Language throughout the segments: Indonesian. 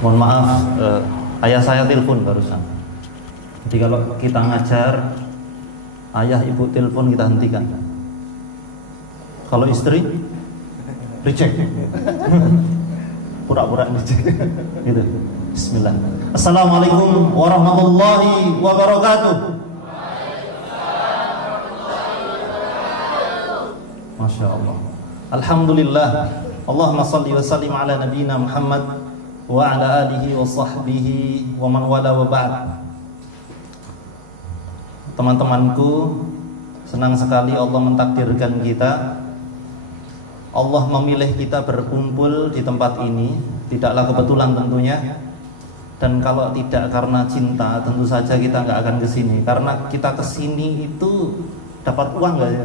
Mohon maaf, ayah saya telepon barusan. Jadi kalau kita ngajar, ayah ibu telepon kita hentikan. Kalau istri, reject. Pura-pura reject. Gitu. Bismillah. Assalamualaikum warahmatullahi wabarakatuh. Masya Allah. Alhamdulillah. Allahumma salli wa sallim ala nabiyyina Muhammad wa ala alihi wa sahbihi wa man wala wa ba'd. Teman-temanku, senang sekali Allah mentakdirkan kita. Allah memilih kita berkumpul di tempat ini. Tidaklah kebetulan tentunya. Dan kalau tidak karena cinta, tentu saja kita nggak akan kesini. Karena kita kesini itu dapat uang nggak ya?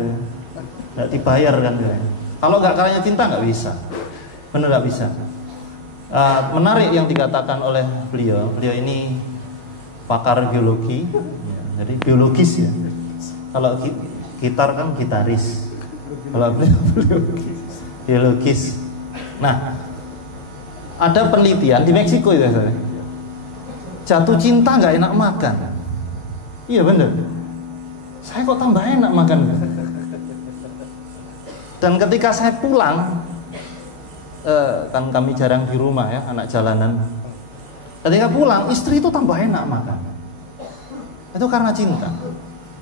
Nggak dibayar kan ya? Kalau nggak karena cinta nggak bisa. Benar nggak bisa. Menarik yang dikatakan oleh beliau. Beliau ini pakar biologi, ya, jadi biologis ya. Kalau gitar kan gitaris. Kalau beliau biologis. Nah, ada penelitian di Meksiko ya, jatuh cinta nggak enak makan. Iya bener. Saya kok tambah enak makan. Dan ketika saya pulang, kan kami jarang di rumah ya, anak jalanan. Ketika pulang, istri itu tambah enak makan. Itu karena cinta.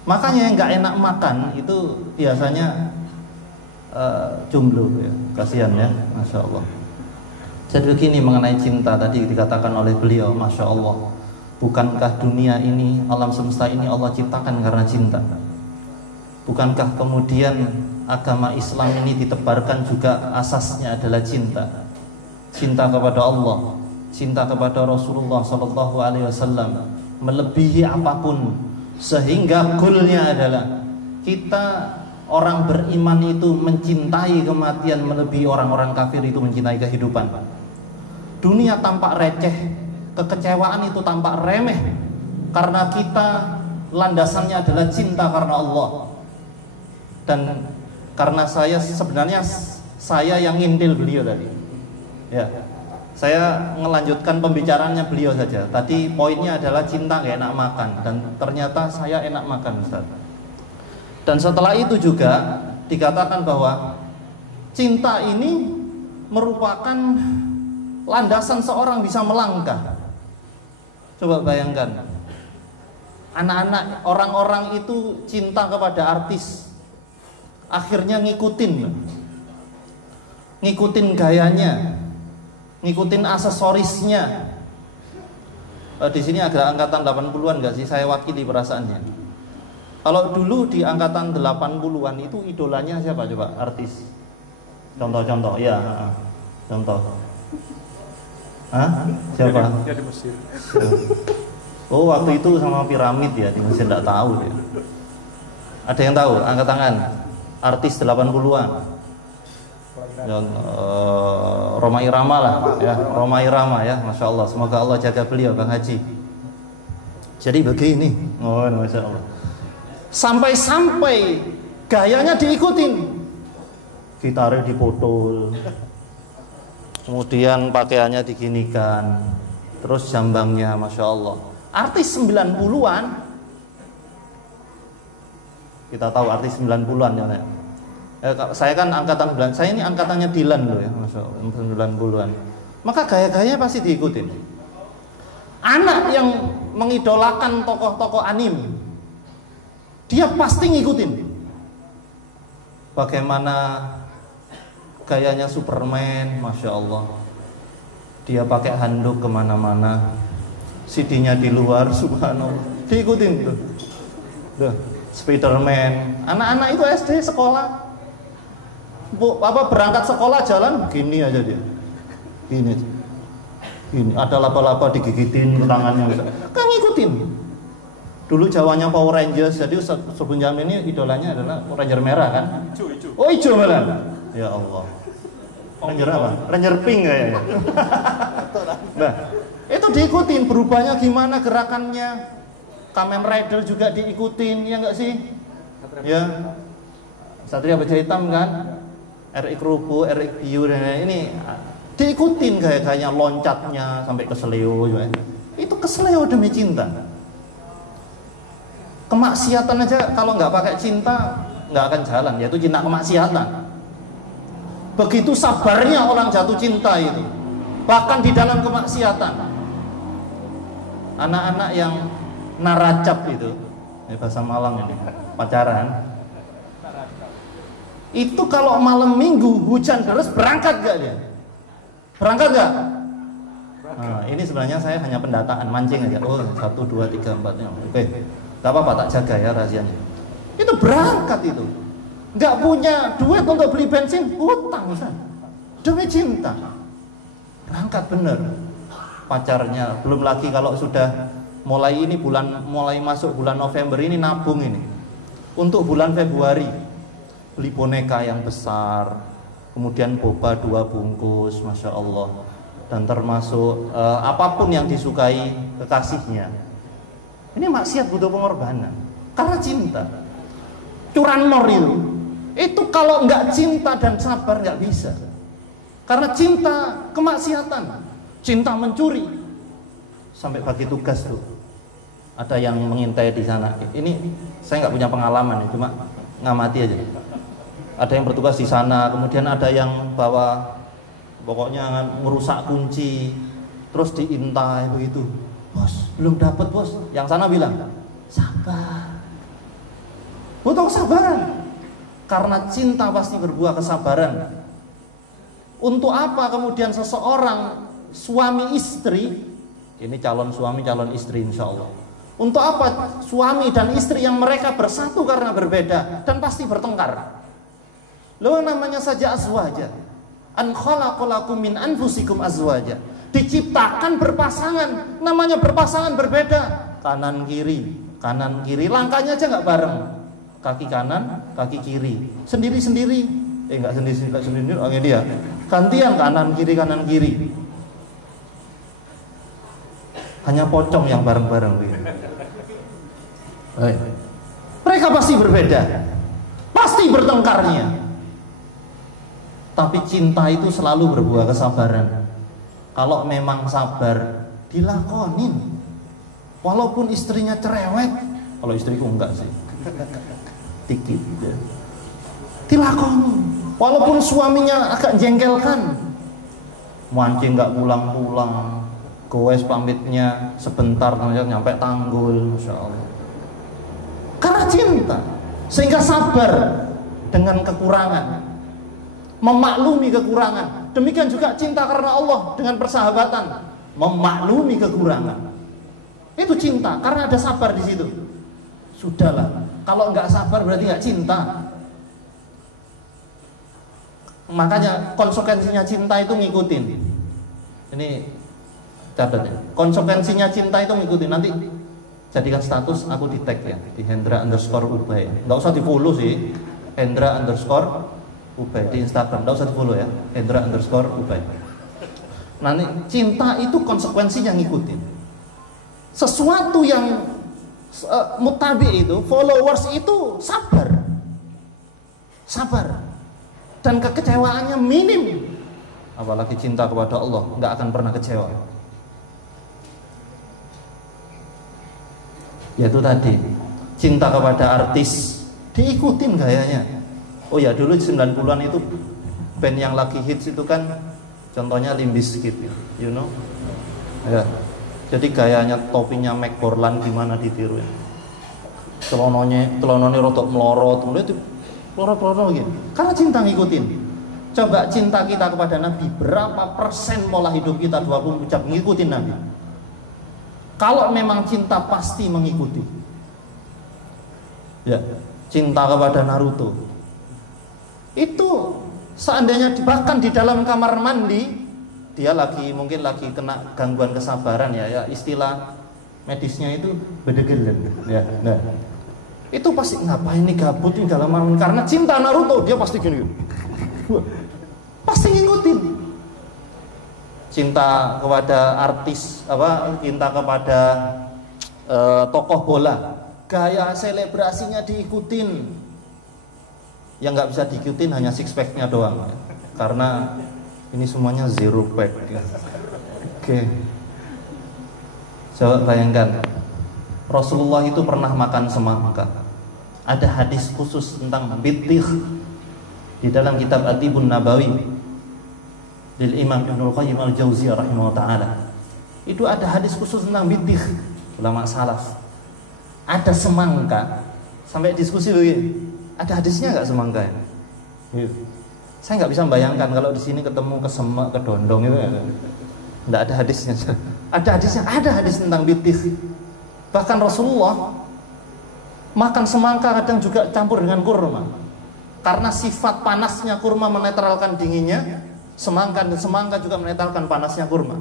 Makanya yang nggak enak makan itu biasanya jomblo ya, kasihan ya, masya Allah. Jadi begini mengenai cinta tadi dikatakan oleh beliau, masya Allah. Bukankah dunia ini, alam semesta ini Allah ciptakan karena cinta? Bukankah kemudian agama Islam ini ditebarkan juga asasnya adalah cinta? Cinta kepada Allah, cinta kepada Rasulullah Sallallahu Alaihi Wasallam, melebihi apapun, sehingga goalnya adalah kita orang beriman itu mencintai kematian melebihi orang-orang kafir itu mencintai kehidupan. Dunia tampak receh, kekecewaan itu tampak remeh, karena kita landasannya adalah cinta karena Allah. Dan karena sebenarnya saya yang ngintil beliau tadi. Ya, saya ngelanjutkan pembicaraannya beliau saja. Tadi poinnya adalah cinta gak enak makan, dan ternyata saya enak makan, Ustaz. Dan setelah itu juga dikatakan bahwa cinta ini merupakan landasan seorang bisa melangkah. Coba bayangkan, anak-anak, orang-orang itu cinta kepada artis, akhirnya ngikutin gayanya, ngikutin aksesorisnya. Di sini agak angkatan 80-an nggak sih? Saya wakili perasaannya. Kalau dulu di angkatan 80-an itu idolanya siapa coba? Artis. Contoh-contoh, ya. Contoh. Hah? Siapa? Ya, di Mesir. Oh, waktu itu sama piramid ya, di Mesir enggak tahu ya. Ada yang tahu? Angkat tangan. Artis 80-an. Rhoma Irama lah ya, Rhoma Irama ya, masya Allah. Semoga Allah jaga beliau, Bang Haji. Jadi begini, oh masya Allah. Sampai gayanya diikutin, gitarnya dipotol, kemudian pakaiannya diginikan, terus jambangnya, masya Allah. Artis 90-an, kita tahu artis 90-an ya. Saya kan angkatan 9, saya ini angkatannya Dilan loh ya, masya Allah, 90-an. Maka gaya-gayanya pasti diikutin. Anak yang mengidolakan tokoh-tokoh anime, dia pasti ngikutin. Bagaimana gayanya Superman, masya Allah. Dia pakai handuk kemana-mana, CD-nya di luar, subhanallah, diikutin tuh. Spiderman, anak-anak itu SD sekolah. Berangkat sekolah jalan begini aja dia, gini, ada laba-laba digigitin ke tangannya, kan ngikutin. Dulu Jawanya Power Rangers, jadi Sobun Jamil ini idolanya adalah Ranger merah kan? Hijau. Oh hijau malah. Ya Allah. Ranger apa? Ranger pink kayaknya. Nah, itu diikutin, berubahnya gimana gerakannya. Kamen Rider juga diikutin, ya enggak sih? Ya. Satria Baja Hitam kan? RX Rubu, RX Biu, dan ini diikutin gaya-gayanya, loncatnya sampai keseleo ya. Itu keseleo demi cinta. Kemaksiatan aja kalau nggak pakai cinta nggak akan jalan, yaitu cinta kemaksiatan. Begitu sabarnya orang jatuh cinta itu, bahkan di dalam kemaksiatan. Anak-anak yang naracap itu, bahasa Malang ini, pacaran. Itu kalau malam minggu hujan deras berangkat gak dia? Berangkat gak? Nah, ini sebenarnya saya hanya pendataan, mancing aja. Oh, 1, 2, 3, 4. Oke, gak apa-apa, tak jaga ya rahasianya. Itu berangkat itu. Gak punya duit untuk beli bensin, utang Ustaz. Demi cinta. Berangkat bener. Pacarnya, belum lagi kalau sudah mulai masuk bulan November ini nabung ini. Untuk bulan Februari beli boneka yang besar, kemudian boba 2 bungkus, Masya Allah, dan termasuk apapun yang disukai kekasihnya. Ini maksiat butuh pengorbanan karena cinta. Curanmor itu kalau nggak cinta dan sabar nggak bisa, karena cinta kemaksiatan, cinta mencuri. Sampai bagi tugas tuh ada yang mengintai di sana. Ini saya nggak punya pengalaman, cuma ngamati aja. Ada yang bertugas di sana, kemudian ada yang bawa, pokoknya merusak kunci, terus diintai begitu. Bos, belum dapat bos. Yang sana bilang, sabar. Butuh kesabaran. Karena cinta pasti berbuah kesabaran. Untuk apa kemudian seseorang suami istri, ini calon suami calon istri insya Allah. Untuk apa suami dan istri yang mereka bersatu karena berbeda dan pasti bertengkar? Lo namanya saja azwaja. An khalaqalakum min anfusikum azwaja. Diciptakan berpasangan, namanya berpasangan berbeda. Kanan kiri, langkahnya aja nggak bareng. Kaki kanan, kaki kiri, sendiri-sendiri. Nggak sendiri, oh ini ya. Gantian kanan kiri. Hanya pocong yang bareng-bareng. Mereka pasti berbeda, pasti bertengkarnya. Tapi cinta itu selalu berbuah kesabaran. Kalau memang sabar, dilakonin. Walaupun istrinya cerewet, kalau istriku enggak sih, dikit ya. Dilakoni. Walaupun suaminya agak jengkelkan, mancing nggak pulang-pulang, goes pamitnya sebentar, nyampe Tanggul, Masya Allah. Karena cinta, sehingga sabar dengan kekurangan, memaklumi kekurangan. Demikian juga cinta karena Allah dengan persahabatan, memaklumi kekurangan. Itu cinta karena ada sabar di situ. Sudahlah, kalau nggak sabar berarti nggak cinta. Makanya konsekuensinya cinta itu ngikutin. Ini catat ya. Konsekuensinya cinta itu ngikutin. Nanti jadikan status, aku di tag ya, di Hendra_Ubay. Nggak usah di follow sih, Hendra_Ubay di Instagram. Nggak usah di follow ya, Hendra_Ubay. Nanti cinta itu konsekuensinya ngikutin. Sesuatu yang mutabi itu, followers itu sabar. Dan kekecewaannya minim. Apalagi cinta kepada Allah, nggak akan pernah kecewa. Yaitu tadi, cinta kepada artis, diikutin gayanya. Oh ya, dulu 90-an itu band yang lagi hits itu kan, contohnya Limp Bizkit, you know? Ya. Jadi gayanya, topinya Mac Borland gimana ditiru ya. Celonanya rotok melorot, kemudian itu pelorot gitu. Karena cinta ngikutin. Coba cinta kita kepada Nabi, berapa persen pola hidup kita 24 ngikutin Nabi? Kalau memang cinta pasti mengikuti. Ya, cinta kepada Naruto. Itu seandainya bahkan di dalam kamar mandi, dia mungkin lagi kena gangguan kesabaran ya istilah medisnya itu bedegelen ya. Nah, itu pasti ngapain nih gabut di dalam kamar mandi karena cinta Naruto, dia pasti gini. Pasti ngikutin. Cinta kepada artis cinta kepada tokoh bola, gaya selebrasinya diikutin. Yang nggak bisa diikutin hanya six pack-nya doang, karena Ini semuanya zero pack. Oke. Coba bayangkan, Rasulullah itu pernah makan semangka. Ada hadis khusus tentang bitikh di dalam kitab At-Tibbun Nabawi dari Imam Ibnul Qayyim Al-Jauziyah rahimahullah ta'ala. Itu ada hadis khusus tentang bitikh. Ulama salaf, ada semangka, sampai diskusi begini, ada hadisnya nggak semangka ya? Saya nggak bisa membayangkan kalau di sini ketemu kesemek, kedondong itu ya. Nggak ada hadisnya. Ada hadisnya, ada hadis tentang bitikh. Bahkan Rasulullah makan semangka kadang juga campur dengan kurma, karena sifat panasnya kurma menetralkan dinginnya semangka, dan semangka juga menetralkan panasnya kurma.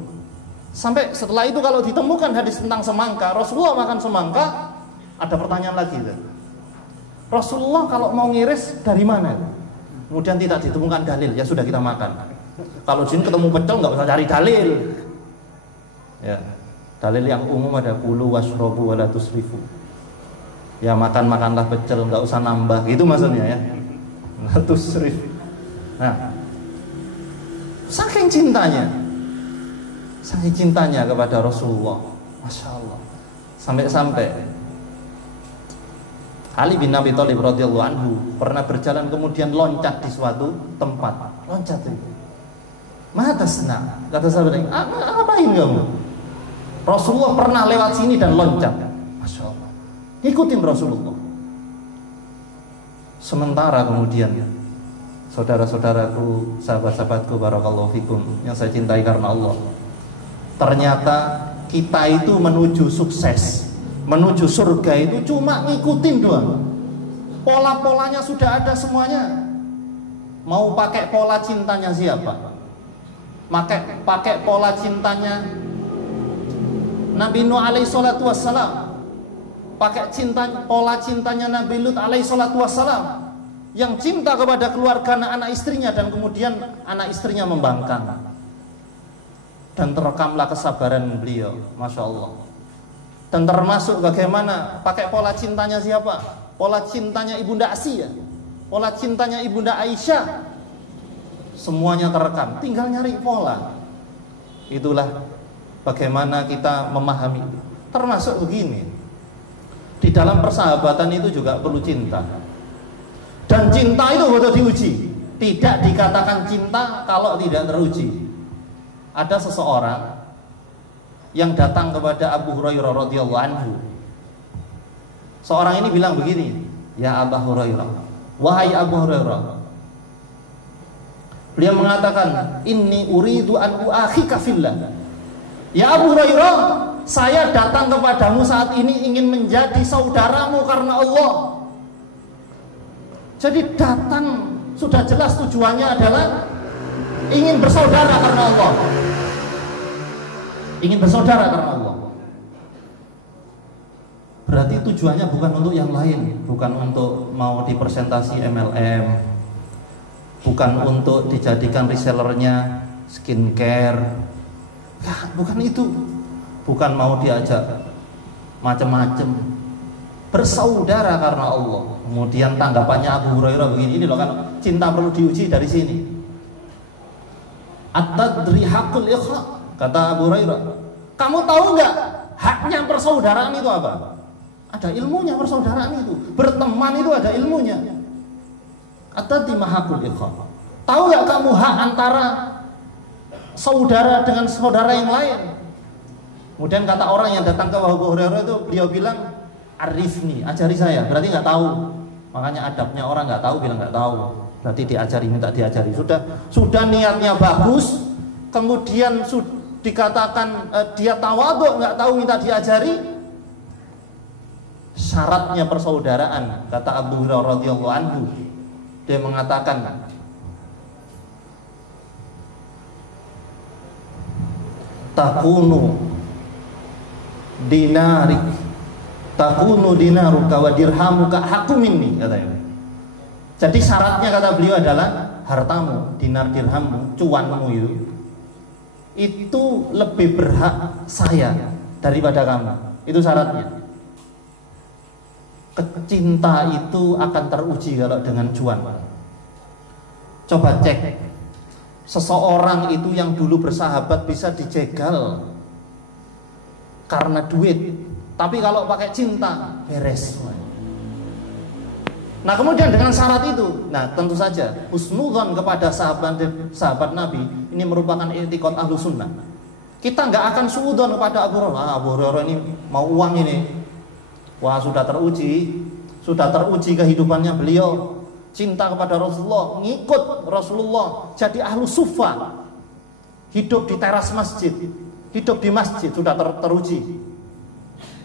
Sampai setelah itu kalau ditemukan hadis tentang semangka, Rasulullah makan semangka, ada pertanyaan lagi. Rasulullah kalau mau ngiris dari mana? Kemudian tidak ditemukan dalil, ya sudah kita makan. Kalau jin ketemu pecel nggak usah cari dalil. Ya, dalil yang umum ada kulu washrobu wala tusrifu. Ya makanlah pecel, nggak usah nambah, gitu maksudnya ya. Nggak tusrif. Nah, saking cintanya kepada Rasulullah, masya Allah, sampai Ali bin Abi Thalib radhiyallahu anhu pernah berjalan kemudian loncat di suatu tempat. Loncat itu. Matasna, kata sahabat, ngapain kamu? Rasulullah pernah lewat sini dan loncat. Masya Allah, ikutin Rasulullah. Sementara kemudian saudara-saudaraku, sahabat-sahabatku, barakallahu fikum, yang saya cintai karena Allah, ternyata kita itu menuju sukses, menuju surga itu cuma ngikutin doang. Pola-polanya sudah ada semuanya. Mau pakai pola cintanya siapa? Pakai pola cintanya Nabi Nuh alaihi salatu wassalam, pakai pola cintanya Nabi Lut alaihi salatu wassalam, yang cinta kepada keluarga anak istrinya, dan kemudian anak istrinya membangkang. Dan terekamlah kesabaran beliau, masya Allah. Dan termasuk bagaimana pakai pola cintanya siapa? Pola cintanya Ibunda Asiyah, pola cintanya Ibunda Aisyah, semuanya terekam. Tinggal nyari pola. Itulah bagaimana kita memahami. Termasuk begini, di dalam persahabatan itu juga perlu cinta. Dan cinta itu butuh diuji. Tidak dikatakan cinta kalau tidak teruji. Ada seseorang yang datang kepada Abu Hurairah radhiyallahu anhu. Seorang ini bilang begini, ya Abu Hurairah, wahai Abu Hurairah. Beliau mengatakan, inni uridu an uakhika fillah. Ya Abu Hurairah, saya datang kepadamu saat ini ingin menjadi saudaramu karena Allah. Jadi datang sudah jelas tujuannya adalah ingin bersaudara karena Allah. Ingin bersaudara karena Allah. Berarti tujuannya bukan untuk yang lain, bukan untuk mau dipresentasi MLM, bukan untuk dijadikan resellernya skincare, ya, bukan itu. Bukan mau diajak macam-macam. Bersaudara karena Allah. Kemudian tanggapannya Abu Hurairah begini, ini loh kan cinta perlu diuji dari sini. At-tadri haqqul ikha, kata Abu Hurairah, kamu tahu nggak haknya persaudaraan itu apa? Ada ilmunya persaudaraan itu. Berteman itu ada ilmunya. At-tadri haqqul ikha. Tahu nggak kamu hak antara saudara dengan saudara yang lain? Kemudian kata orang yang datang ke Abu Hurairah itu, beliau bilang, arifni, ajari saya. Berarti nggak tahu. Makanya adabnya orang nggak tahu bilang nggak tahu. Berarti diajari, minta diajari. Sudah niatnya bagus, kemudian dikatakan dia tawadhu, nggak tahu minta diajari. Syaratnya persaudaraan, kata Abu Hurairah radhiyallahu anhu, dia mengatakan, takunu dinaruka wa dirhamuka haqqu minni, katanya. Jadi syaratnya, kata beliau, adalah hartamu, dinar dirhammu, cuanmu itu lebih berhak saya daripada kamu. Itu syaratnya. Cinta itu akan teruji kalau dengan cuan. Coba cek seseorang itu yang dulu bersahabat bisa dijegal karena duit, tapi kalau pakai cinta beres. Nah kemudian dengan syarat itu, nah tentu saja husnudzon kepada sahabat Nabi ini merupakan i'tiqad ahlu sunnah. Kita nggak akan suudzon kepada Abu Hurairah. Abu Hurairah ini mau uang ini, wah sudah teruji kehidupannya beliau, cinta kepada Rasulullah, ngikut Rasulullah, jadi ahlu sufa, hidup di teras masjid, hidup di masjid, sudah teruji.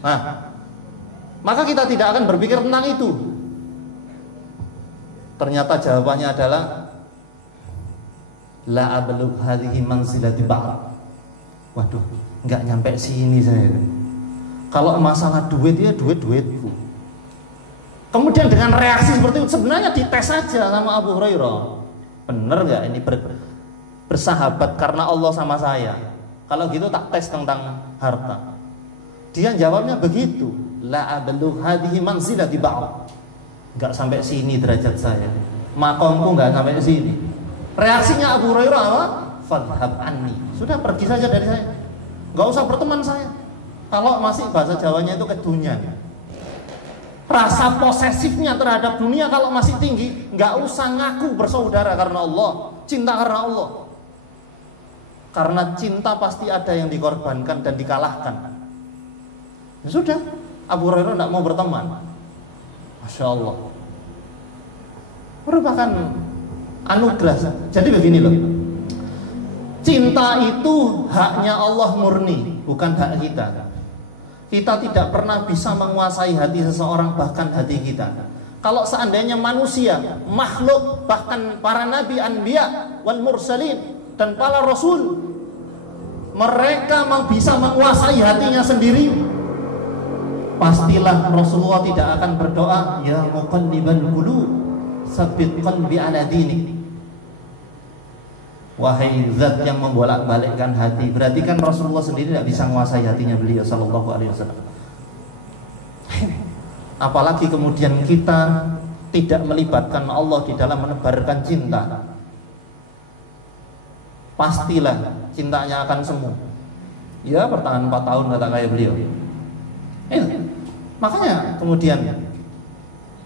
Nah, maka kita tidak akan berpikir tentang itu. Ternyata jawabannya adalah la ablugh hadhihi manzilati ba'd. Waduh, nggak nyampe sini saya. Kalau masalah duit ya duitku. Kemudian dengan reaksi seperti itu sebenarnya dites saja sama Abu Hurairah. Bener nggak ini bersahabat karena Allah sama saya? Kalau gitu tak tes tentang harta. Dia jawabnya begitu. La ablugh hadhihi manzilati ba'd. Nggak sampai sini derajat saya, makomku nggak sampai sini. Reaksinya Abu Hurairah apa? Fadhhab anni, sudah pergi saja dari saya, nggak usah berteman saya. Kalau masih bahasa Jawanya itu kedunya, rasa posesifnya terhadap dunia kalau masih tinggi, nggak usah ngaku bersaudara karena Allah, cinta karena Allah. Karena cinta pasti ada yang dikorbankan dan dikalahkan. Ya sudah, Abu Hurairah nggak mau berteman. Masya Allah, merupakan anugerah. Jadi begini loh, cinta itu haknya Allah murni, bukan hak kita. Kita tidak pernah bisa menguasai hati seseorang, bahkan hati kita. Kalau seandainya manusia, makhluk, bahkan para nabi, anbiya, wal mursalin, dan para rasul, mereka bisa menguasai hatinya sendiri, pastilah Rasulullah tidak akan berdoa ya muqallibal qulub tsabbit qalbi ala dinik, wahai zat yang membolak-balikkan hati. Berarti kan Rasulullah sendiri tidak bisa menguasai hatinya beliau sallallahu alaihi wasallam. Apalagi kemudian kita tidak melibatkan Allah di dalam menebarkan cinta, pastilah cintanya akan semu. Ya bertahan 4 tahun kata kayak beliau. Makanya kemudian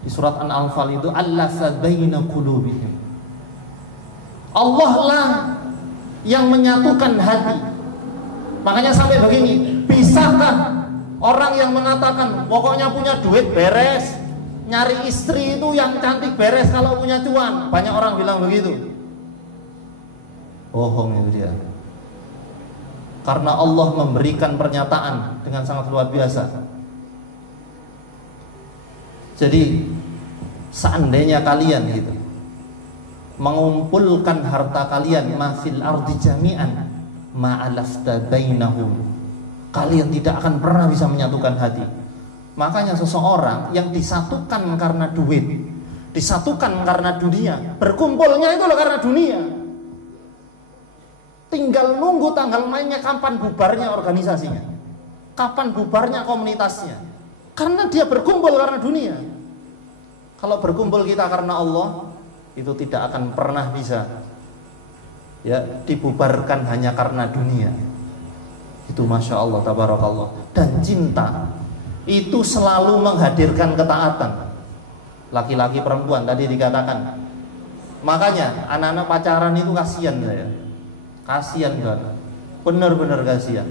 di surat An-Anfal itu allafa baina qulubihim, Allah lah yang menyatukan hati. Makanya sampai begini, bisakah orang yang mengatakan pokoknya punya duit beres, nyari istri itu yang cantik beres kalau punya cuan? Banyak orang bilang begitu. Bohong itu dia. Karena Allah memberikan pernyataan dengan sangat luar biasa. Jadi seandainya kalian gitu mengumpulkan harta kalian mafil ardi jami'an ma'alafta bainahum, kalian tidak akan pernah bisa menyatukan hati. Makanya seseorang yang disatukan karena duit, disatukan karena dunia, berkumpulnya itu loh karena dunia, tinggal nunggu tanggal mainnya, kapan bubarnya organisasinya, kapan bubarnya komunitasnya, karena dia berkumpul karena dunia. Kalau berkumpul kita karena Allah, itu tidak akan pernah bisa ya dibubarkan hanya karena dunia. Itu Masya Allah, tabarakallah. Dan cinta itu selalu menghadirkan ketaatan, laki-laki perempuan tadi dikatakan. Makanya anak-anak pacaran itu kasihan saya, kasihan banget, benar-benar kasihan.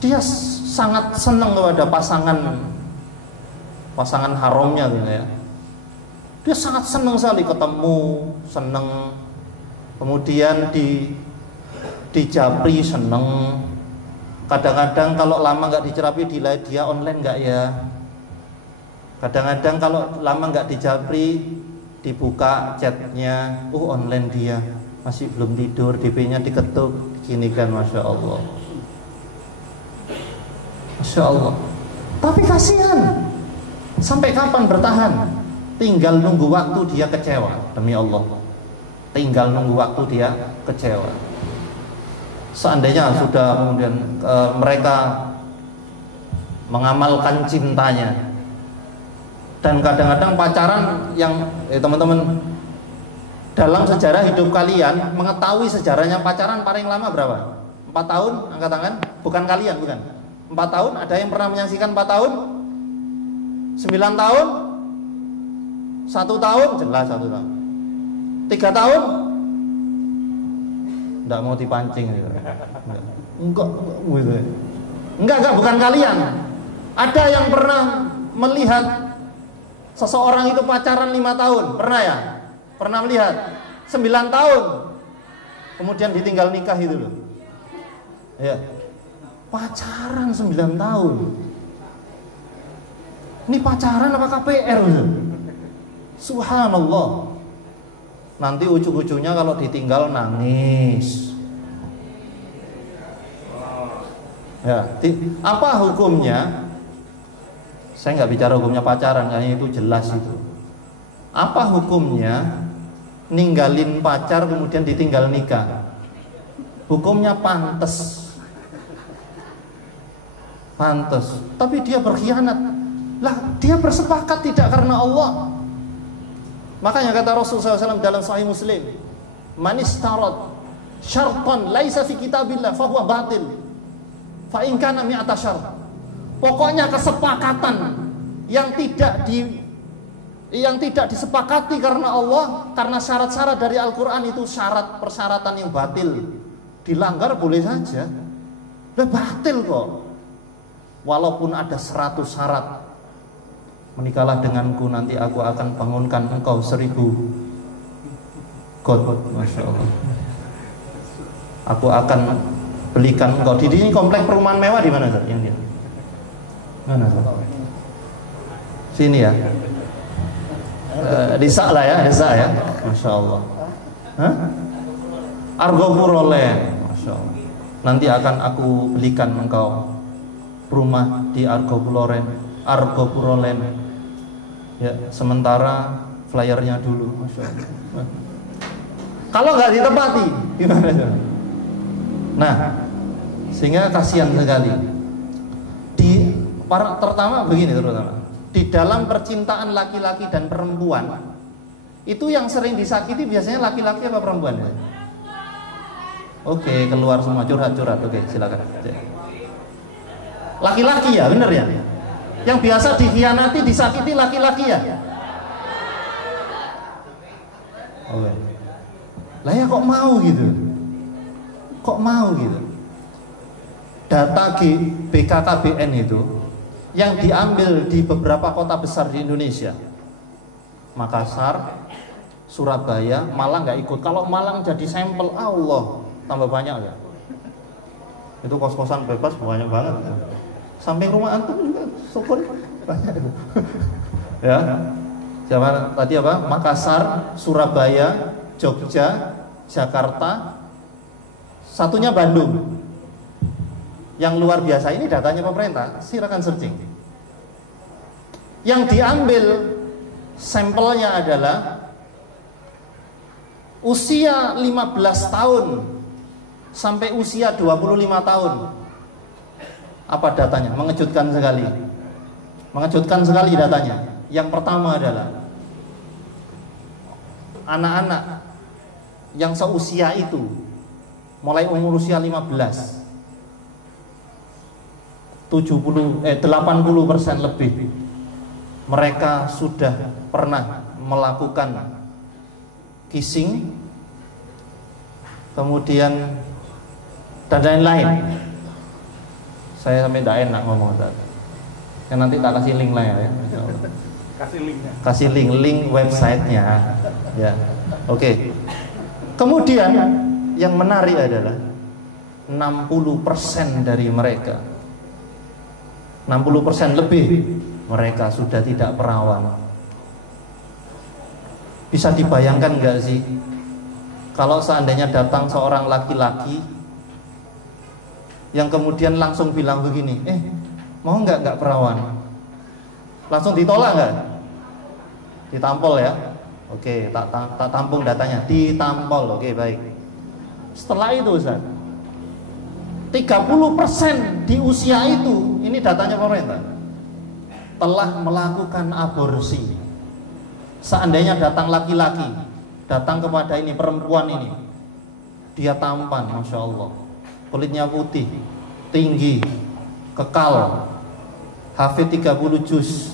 Dia sangat senang kepada pasangan haramnya gitu ya. Dia sangat senang sekali ketemu, senang. Kemudian dijapri senang. Kadang-kadang kalau lama nggak dicerapi, dia online nggak ya. Kadang-kadang kalau lama nggak dijapri, dibuka chatnya, online dia, masih belum tidur, DP-nya diketuk, gini kan, Masya Allah. Masya Allah. Tapi kasihan. Sampai kapan bertahan? Tinggal nunggu waktu dia kecewa. Demi Allah, tinggal nunggu waktu dia kecewa. Seandainya sudah kemudian mereka mengamalkan cintanya. Dan kadang-kadang pacaran yang teman-teman, dalam sejarah hidup kalian mengetahui sejarahnya pacaran paling lama berapa? 4 tahun, angkat tangan. Bukan kalian, bukan. 4 tahun, ada yang pernah menyaksikan 4 tahun? 9 tahun? 1 tahun? Jelas 1 tahun. 3 tahun? Enggak mau dipancing gitu. Enggak, bukan kalian. Ada yang pernah melihat seseorang itu pacaran 5 tahun? Pernah ya? Pernah melihat? 9 tahun kemudian ditinggal nikah itu loh. Ya. Pacaran 9 tahun. Ini pacaran apa KPR gitu? Subhanallah. Nanti ujung-ujungnya kalau ditinggal nangis. Ya, apa hukumnya? Saya nggak bicara hukumnya pacaran, kayaknya itu jelas itu. Apa hukumnya ninggalin pacar kemudian ditinggal nikah? Hukumnya pantas. Pantas. Tapi dia berkhianat. Lah, dia bersepakat tidak karena Allah. Makanya kata Rasulullah SAW dalam Sahih Muslim, "Man istarad syartan laisa fi kitabillah fa huwa batil. Fa in kana mi'ata syart." Pokoknya kesepakatan yang tidak disepakati karena Allah, karena syarat-syarat dari Al-Qur'an itu syarat persyaratan yang batil. Dilanggar boleh saja. Lah batil kok. Walaupun ada 100 syarat. Menikahlah denganku, nanti aku akan bangunkan engkau 1000 got. Masya Allah. Aku akan belikan engkau. Di sini komplek perumahan mewah di mana Ustaz? Yang dia? Mana Ustaz? Sini ya. Desa lah ya, desa ya. Masya Allah. Hah? Argo Purolen. Masya Allah. Nanti akan aku belikan engkau rumah di Argo Purolen. Ya, sementara flyernya dulu, Masya Allah. Kalau nggak ditepati, gimana? Nah, sehingga kasihan sekali. Terutama di dalam percintaan laki-laki dan perempuan, itu yang sering disakiti biasanya laki-laki apa perempuan? Ya? Oke, keluar semua curhat-curhat. Oke, silakan. Laki-laki ya, bener ya? Yang biasa dikhianati, disakiti laki-laki ya? Oh. Lah ya kok mau gitu? Kok mau gitu? Data BKKBN itu yang diambil di beberapa kota besar di Indonesia, Makassar, Surabaya, Malang nggak ikut. Kalau Malang jadi sampel, Allah tambah banyak ya. Itu kos-kosan bebas banyak banget. Samping rumah antum juga sokon banyak itu. Ya. Siapa tadi apa? Makassar, Surabaya, Jogja, Jakarta. Satunya Bandung. Yang luar biasa ini datanya pemerintah, silakan searching. Yang diambil sampelnya adalah usia 15 tahun sampai usia 25 tahun. Apa datanya? Mengejutkan sekali. Mengejutkan sekali datanya. Yang pertama adalah anak-anak yang seusia itu, mulai umur usia 15, 80% lebih mereka sudah pernah melakukan kissing, kemudian dan lain-lain. Saya sampai tidak enak ngomong tadi. Kan nanti tak kasih link lah ya. Kasih linknya. Kasih link websitenya. Ya, oke. Kemudian yang menarik adalah 60% dari mereka, 60% lebih mereka sudah tidak perawan. Bisa dibayangkan nggak sih kalau seandainya datang seorang laki-laki yang kemudian langsung bilang begini, mau nggak perawan? Langsung ditolak nggak? Ditampol ya? Oke, tak tampung datanya, ditampol. Oke, baik. Setelah itu Ustaz, 30% di usia itu, ini datanya pemerintah, telah melakukan aborsi. Seandainya datang laki-laki datang kepada ini perempuan ini. Dia tampan, masya Allah, kulitnya putih, tinggi, kekal, hafid 30 juz,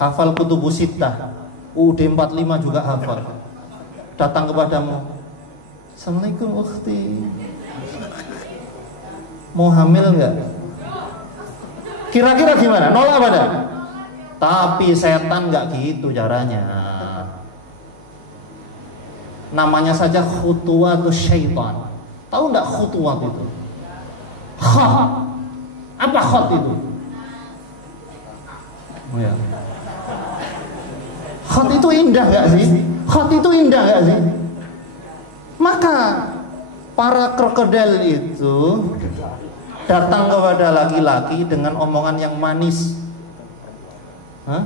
hafal kutubus sittah, UUD 45 juga hafal. Datang kepadamu, assalamualaikum ukhti, mau hamil enggak? Kira-kira gimana? Nolak apa dah? Tapi setan enggak gitu caranya. Namanya saja khutuwatus syaitan. Tahu enggak khutuwat itu? Khat. Apa khat itu? Oh ya. Khat itu indah enggak sih? Khat itu indah enggak sih? Maka para krokodil itu datang kepada laki-laki dengan omongan yang manis. Hah?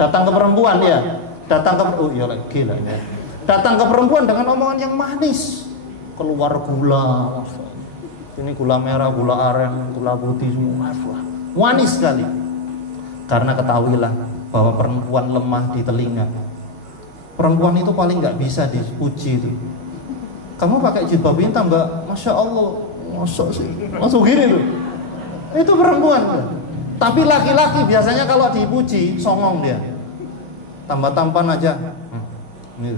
Datang ke perempuan ya. Datang ke gila ya. Datang ke perempuan dengan omongan yang manis. Keluar gula. Ini gula merah, gula aren, gula putih semua. Manis sekali. Karena ketahuilah bahwa perempuan lemah di telinga. Perempuan itu paling nggak bisa dipuji itu. Kamu pakai jilbab hitam Mbak, masya Allah, masuk gini tuh. Itu perempuan. Tapi laki-laki biasanya kalau dipuji songong dia. Tambah tampan aja. Ini.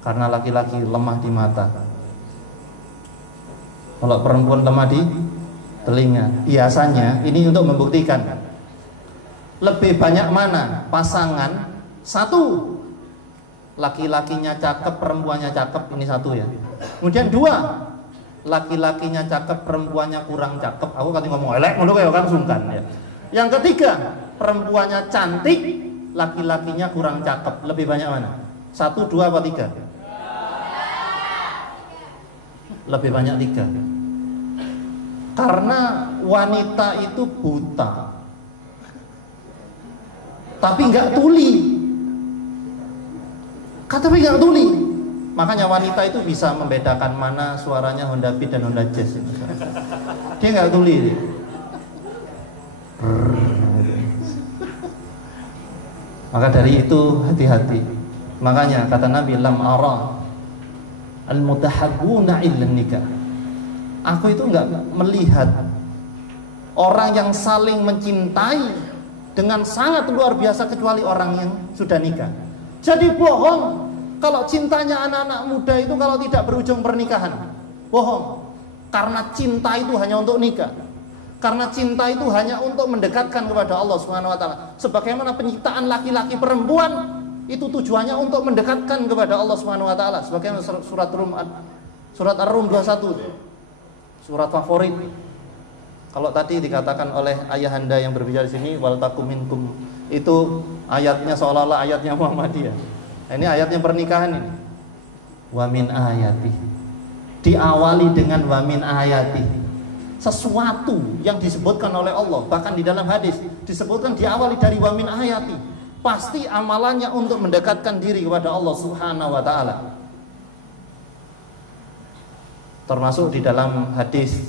Karena laki-laki lemah di mata. Kalau perempuan lemah di telinga. Biasanya ini untuk membuktikan lebih banyak mana pasangan. Satu, laki-lakinya cakep, perempuannya cakep, ini satu ya. Kemudian dua, laki-lakinya cakep, perempuannya kurang cakep. Aku kan ngomong elek, ngono kayak kan sungkan ya. Yang ketiga, perempuannya cantik, laki-lakinya kurang cakep. Lebih banyak mana? Satu, dua, apa tiga? Lebih banyak tiga. Karena wanita itu buta, tapi nggak tuli. Tapi nggak tuli. Makanya wanita itu bisa membedakan mana suaranya Honda Beat dan Honda Jazz. Dia nggak tuli. Maka dari itu hati-hati. Makanya kata Nabi, lam ara al-mutahabbuna illa nikah. Aku itu enggak melihat orang yang saling mencintai dengan sangat luar biasa kecuali orang yang sudah nikah. Jadi bohong kalau cintanya anak-anak muda itu kalau tidak berujung pernikahan. Bohong. Karena cinta itu hanya untuk nikah. Karena cinta itu hanya untuk mendekatkan kepada Allah Subhanahu wa taala. Sebagaimana penciptaan laki-laki perempuan itu tujuannya untuk mendekatkan kepada Allah Subhanahu wa taala. Sebagaimana surat Ar-Rum 21. Surat favorit. Kalau tadi dikatakan oleh ayahanda yang berbicara di sini wal takum minkum, itu ayatnya seolah-olah ayatnya Muhammadiyah. Nah, ini ayatnya pernikahan ini. Wa min ayati. Diawali dengan wa min ayati. Sesuatu yang disebutkan oleh Allah, bahkan di dalam hadis disebutkan diawali dari wa min ayati. Pasti amalannya untuk mendekatkan diri kepada Allah Subhanahu wa taala. Termasuk di dalam hadis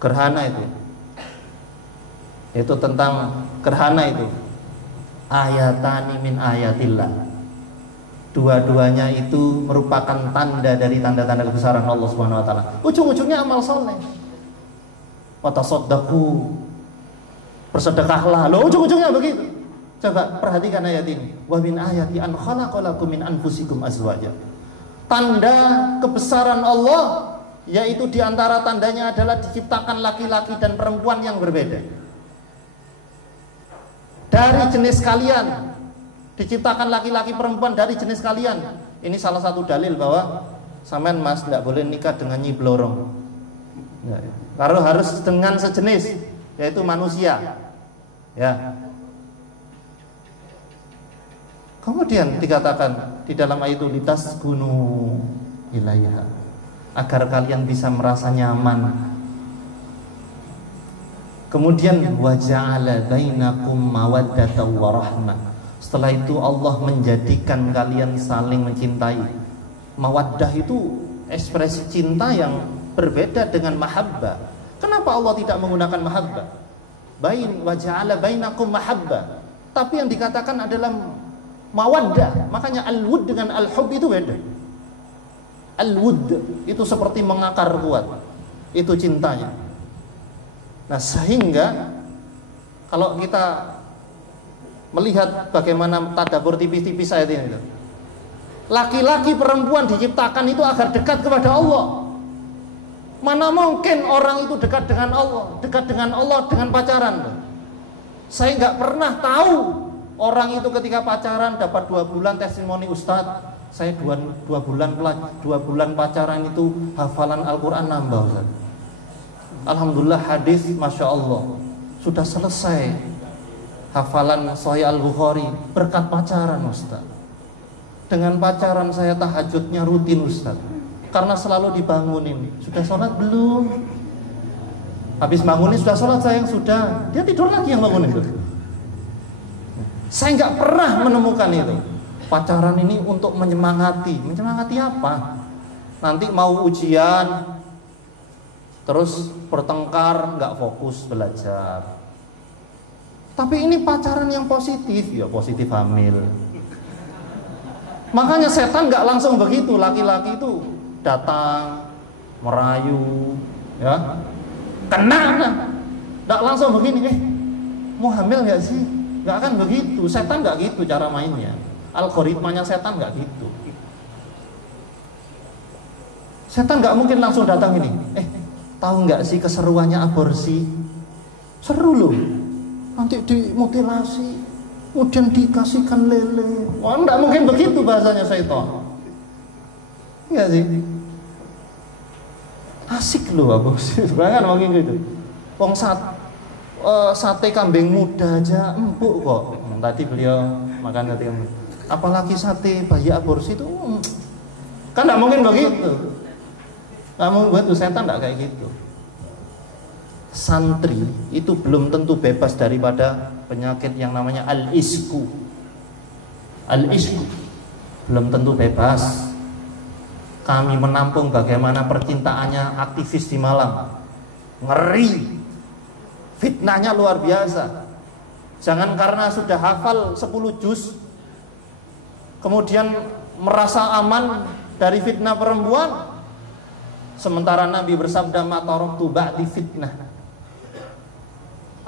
gerhana itu tentang gerhana itu ayatani min ayatillah. Dua-duanya itu merupakan tanda dari tanda-tanda kebesaran Allah Subhanahu wa taala. Ujung-ujungnya amal soleh. Wa tasaddaqu, bersedekahlah. Loh, ujung-ujungnya begitu. Coba perhatikan ayat ini. Wa min ayati an khalaqalakum min anfusikum azwaja. Tanda kebesaran Allah, yaitu diantara tandanya adalah diciptakan laki-laki dan perempuan yang berbeda dari jenis kalian. Diciptakan laki-laki perempuan dari jenis kalian. Ini salah satu dalil bahwa sampean mas tidak boleh nikah dengan Nyi Blorong. Karena harus dengan sejenis, yaitu manusia. Ya. Kemudian dikatakan di dalam ayat itu litaskunu ilaiha, agar kalian bisa merasa nyaman. Kemudian waja'ala bainakum mawaddatan wa rahmah. Setelah itu Allah menjadikan kalian saling mencintai. Mawaddah itu ekspresi cinta yang berbeda dengan mahabbah. Kenapa Allah tidak menggunakan mahabbah? Waja'ala bainakum mahabbah. Tapi yang dikatakan adalah mawaddah. Makanya al-wud dengan al-hub itu beda. Al-wud itu seperti mengakar kuat, itu cintanya. Nah, sehingga kalau kita melihat bagaimana tadabbur tipis-tipis ayat ini, laki-laki perempuan diciptakan itu agar dekat kepada Allah. Mana mungkin orang itu dekat dengan Allah dengan pacaran. Saya nggak pernah tahu orang itu ketika pacaran dapat 2 bulan testimoni Ustadz, saya 2 bulan pacaran itu hafalan Al-Quran nambah Ustadz. Alhamdulillah hadis Masya Allah sudah selesai hafalan Sahih Al-Bukhari berkat pacaran Ustaz. Dengan pacaran saya tahajudnya rutin Ustaz, karena selalu dibangunin. Sudah sholat belum? Habis bangunin sudah sholat sayang, sudah. Dia tidur lagi yang bangunin itu. Saya nggak pernah menemukan itu. Pacaran ini untuk menyemangati. Menyemangati apa? Nanti mau ujian terus bertengkar, nggak fokus belajar. Tapi ini pacaran yang positif, ya positif hamil. Makanya setan nggak langsung begitu, laki-laki itu datang merayu, ya kena, nggak langsung begini, mau hamil nggak sih? Nggak akan begitu, setan nggak gitu cara mainnya. Algoritmanya setan nggak gitu. Setan nggak mungkin langsung datang ini, tahu nggak sih keseruannya aborsi? Seru loh. Nanti dimutilasi, kemudian dikasihkan lele. Wah, enggak mungkin begitu bahasanya syaitan. Iya sih. Asik loh aborsi. Jangan mungkin gitu. Wong sate kambing muda aja empuk kok. Tadi beliau makan sate kambing. Apalagi sate bayi aborsi itu kan enggak mungkin begitu. Enggak mungkin begitu, setan enggak kayak gitu. Santri itu belum tentu bebas daripada penyakit yang namanya al-isku. Al-isku belum tentu bebas. Kami menampung bagaimana percintaannya aktivis di Malang. Ngeri. Fitnahnya luar biasa. Jangan karena sudah hafal 10 juz kemudian merasa aman dari fitnah perempuan, sementara Nabi bersabda ma taraktu ba'di fitnah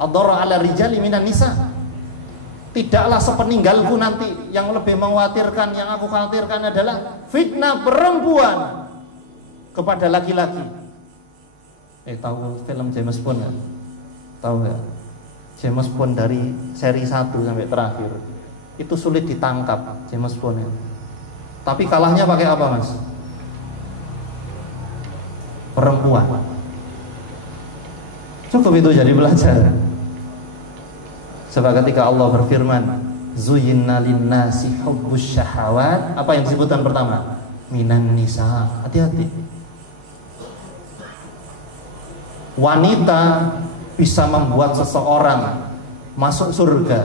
adhara 'ala rijali minan nisa. Tidaklah sepeninggalku nanti yang lebih mengkhawatirkan, yang aku khawatirkan adalah fitnah perempuan kepada laki-laki. Tahu film James Bond ya? Tahu nggak? James Bond dari seri 1 sampai terakhir itu sulit ditangkap James Bond ya. Tapi kalahnya pakai apa mas? Perempuan. Cukup itu jadi pelajaran. Sebab ketika Allah berfirman, zuyyinna linnasi hubbus syahawat, apa yang disebutkan pertama? Minan nisa. Hati-hati. Wanita bisa membuat seseorang masuk surga,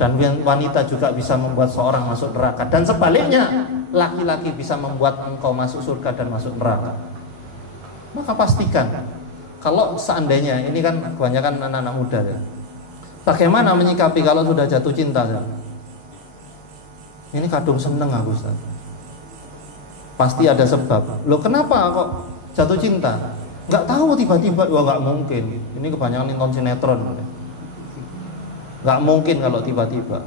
dan wanita juga bisa membuat seorang masuk neraka, dan sebaliknya laki-laki bisa membuat engkau masuk surga dan masuk neraka. Maka pastikan, kalau seandainya ini kan kebanyakan anak-anak muda ya, bagaimana menyikapi kalau sudah jatuh cinta ya? Ini kadung seneng aku Ustaz. Pasti ada sebab. Loh kenapa kok jatuh cinta? Nggak tahu tiba-tiba. Wah nggak mungkin. Ini kebanyakan nonton sinetron. Nggak mungkin kalau tiba-tiba.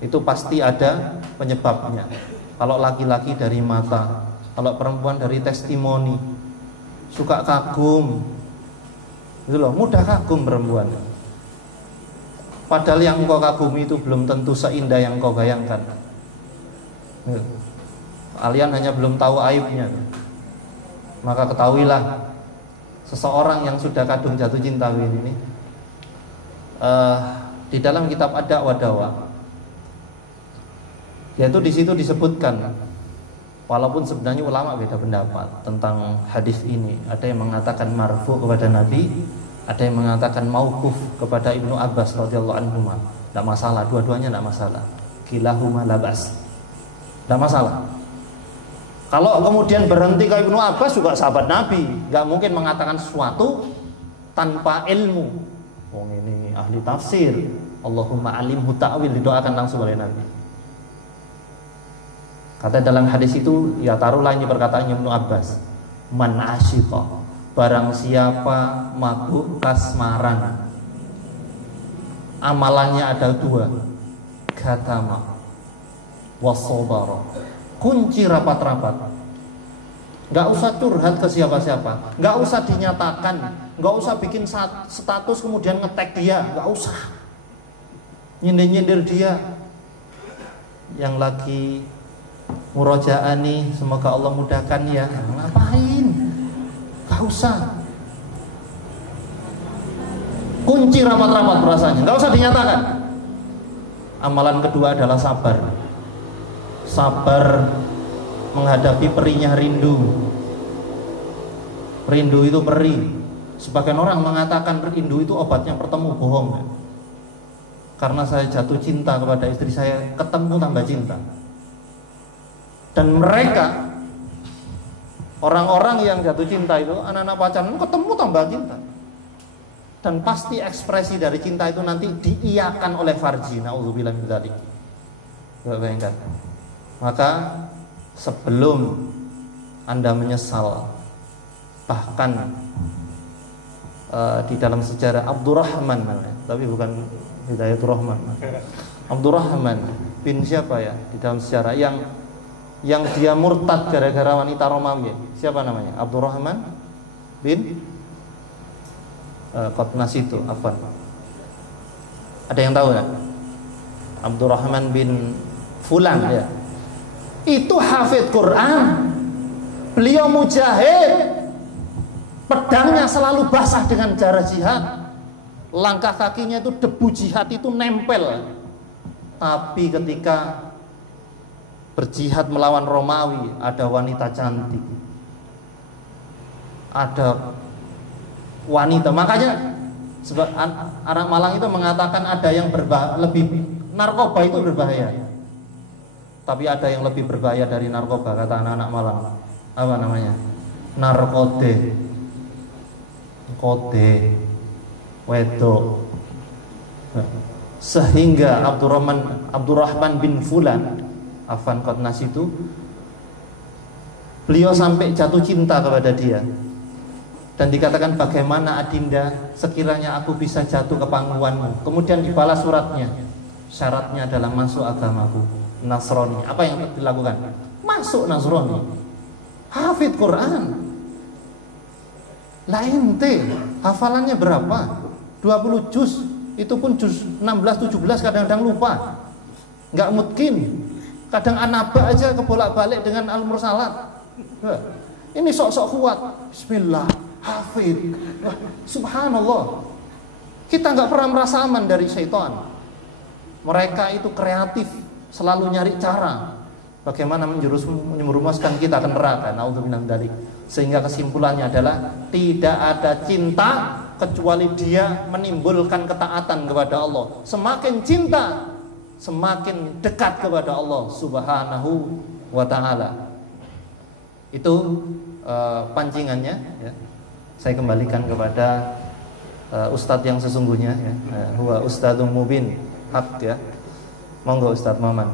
Itu pasti ada penyebabnya. Kalau laki-laki dari mata, kalau perempuan dari testimoni, suka kagum, itu loh, mudah kagum perempuan. Padahal yang kau kagumi itu belum tentu seindah yang kau bayangkan. Kalian hanya belum tahu aibnya. Maka ketahuilah, seseorang yang sudah kadung jatuh cinta ini, di dalam kitab Ad-Da'wah Dawa, yaitu di situ disebutkan, walaupun sebenarnya ulama beda pendapat tentang hadis ini. Ada yang mengatakan marfu kepada Nabi, ada yang mengatakan mauquf kepada Ibnu Abbas radhiyallahu anhu. Tidak masalah, dua-duanya tidak masalah. Kilahuma labas, tidak masalah. Kalau kemudian berhenti ke Ibnu Abbas, juga sahabat Nabi, nggak mungkin mengatakan sesuatu tanpa ilmu. Wong ini ahli tafsir, Allahumma alimhu ta'wil, didoakan langsung oleh Nabi. Kata dalam hadis itu, ya taruhlah ini perkataan Ibnu Abbas, man asyiqa, barang siapa mabuk kasmaran, amalannya ada 2, katama wasobara, kunci rapat-rapat. Nggak usah curhat ke siapa-siapa, nggak usah dinyatakan, nggak usah bikin status kemudian ngetek dia, nggak usah nyindir-nyindir dia. Yang lagi murojaah nih, semoga Allah mudahkan ya, ngapain? Nggak usah. Kunci rapat-rapat perasaannya, nggak usah dinyatakan. Amalan kedua adalah sabar. Sabar menghadapi perihnya rindu. Rindu itu perih. Sebagian orang mengatakan rindu itu obatnya bertemu, bohong. Karena saya jatuh cinta kepada istri saya, ketemu tambah cinta. Dan mereka, orang-orang yang jatuh cinta itu, anak-anak pacaran ketemu tambah cinta. Dan pasti ekspresi dari cinta itu nanti diiyakan oleh farji. Na'udzubillah min dzalik. Bayangkan. Maka sebelum Anda menyesal, bahkan di dalam sejarah Abdurrahman, tapi bukan Hidayatul Rahman, Abdurrahman bin siapa ya di dalam sejarah yang dia murtad gara-gara wanita Romawi, siapa namanya? Abdurrahman bin Qatnas itu, afwan. Ada yang tahu kan? Abdurrahman bin Fulan ya. Itu hafidz Quran, beliau mujahid, pedangnya selalu basah dengan darah jihad, langkah kakinya itu debu jihad itu nempel. Tapi ketika berjihad melawan Romawi, ada wanita cantik, ada wanita, makanya sebab anak Malang itu mengatakan ada yang lebih, narkoba itu berbahaya. Tapi ada yang lebih berbahaya dari narkoba, kata anak-anak Malang. Apa namanya? Narkode. Kode. Wedok. Sehingga Abdurrahman bin Fulan Afan Qatnas itu, beliau sampai jatuh cinta kepada dia. Dan dikatakan, bagaimana adinda sekiranya aku bisa jatuh ke pangkuanmu. Kemudian dibalas suratnya, syaratnya adalah masuk agamaku Nasrani. Apa yang dilakukan? Masuk Nasrani, hafidz Quran. Lah ente hafalannya berapa? 20 juz, itu pun juz 16-17 kadang-kadang lupa. Nggak mungkin. Kadang anaba aja kebolak-balik dengan al-mursalat. Ini sok-sok kuat. Bismillah, hafidz. Subhanallah. Kita nggak pernah merasa aman dari syaitan. Mereka itu kreatif, selalu nyari cara bagaimana menjerumuskan kita ke neraka. Naudzubillah min dzalik. Sehingga kesimpulannya adalah tidak ada cinta kecuali dia menimbulkan ketaatan kepada Allah. Semakin cinta, semakin dekat kepada Allah Subhanahu wa ta'ala. Itu pancingannya ya. Saya kembalikan kepada ustadz yang sesungguhnya ya. Huwa ustadzum mubin hak ya. Monggo Ustadz Maman.